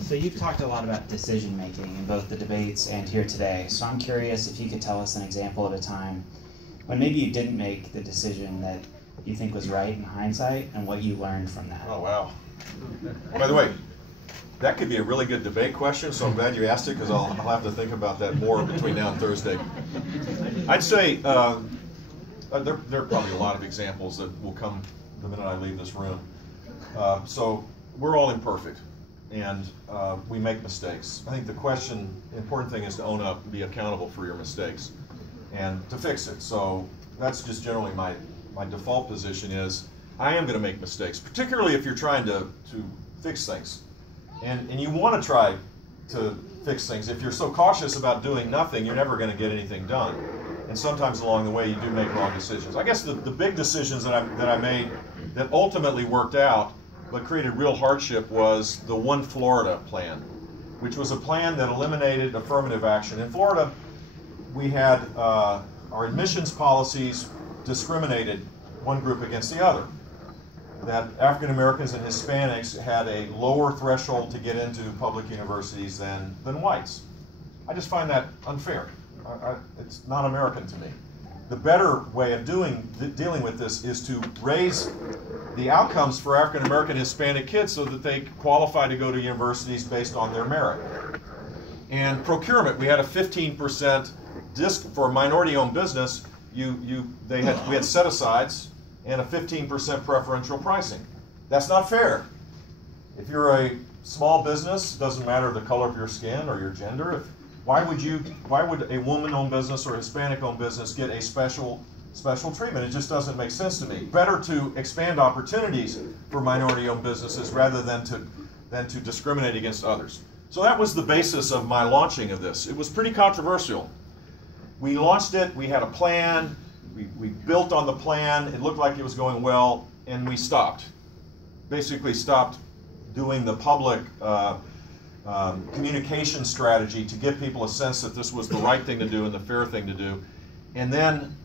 So you've talked a lot about decision making in both the debates and here today. So I'm curious if you could tell us an example of a time when maybe you didn't make the decision that you think was right in hindsight and what you learned from that. Oh, wow. By the way, that could be a really good debate question, so I'm glad you asked it because I'll have to think about that more between now and Thursday. I'd say there are probably a lot of examples that will come the minute I leave this room. So we're all imperfect, and we make mistakes. I think the important thing is to own up and be accountable for your mistakes and to fix it. So that's just generally my default position is I am going to make mistakes, particularly if you're trying to fix things. And you want to try to fix things. If you're so cautious about doing nothing, you're never going to get anything done. And sometimes along the way, you do make wrong decisions. I guess the big decisions that I made that ultimately worked out but created real hardship was the One Florida plan, which was a plan that eliminated affirmative action. In Florida, we had our admissions policies discriminated one group against the other. That African Americans and Hispanics had a lower threshold to get into public universities than whites. I just find that unfair. It's not American to me. The better way of dealing with this is to raise the outcomes for African American and Hispanic kids so that they qualify to go to universities based on their merit. And procurement, we had a 15% disc for minority-owned business. We had set-asides and a 15% preferential pricing. That's not fair. If you're a small business, it doesn't matter the color of your skin or your gender. Why would a woman-owned business or a Hispanic-owned business get a special treatment? It just doesn't make sense to me. Better to expand opportunities for minority-owned businesses rather than to discriminate against others. So that was the basis of my launching of this. It was pretty controversial. We launched it, we had a plan, we built on the plan, it looked like it was going well, and we stopped. Basically stopped doing the public communication strategy to give people a sense that this was the right thing to do and the fair thing to do. And then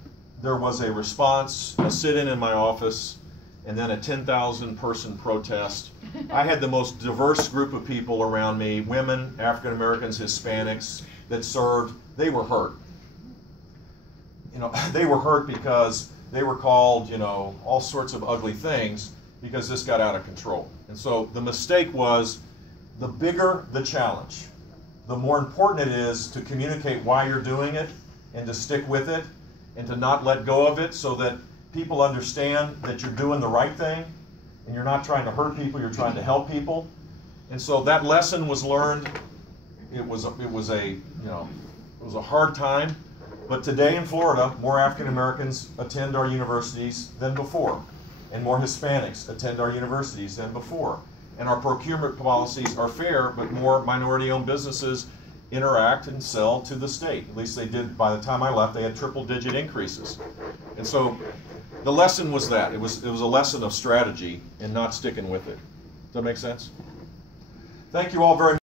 there was a response, a sit-in in my office, and then a 10,000 person protest. I had the most diverse group of people around me, women, African Americans, Hispanics, that served. They were hurt. They were hurt because they were called, all sorts of ugly things because this got out of control. And so the mistake was, the bigger the challenge, the more important it is to communicate why you're doing it and to stick with it and to not let go of it so that people understand that you're doing the right thing and you're not trying to hurt people, you're trying to help people. And so that lesson was learned. It was a hard time. But today in Florida, more African Americans attend our universities than before, and more Hispanics attend our universities than before. And our procurement policies are fair, but more minority-owned businesses interact and sell to the state. At least they did by the time I left. They had triple-digit increases. And so the lesson was that. It was a lesson of strategy and not sticking with it. Does that make sense? Thank you all very much.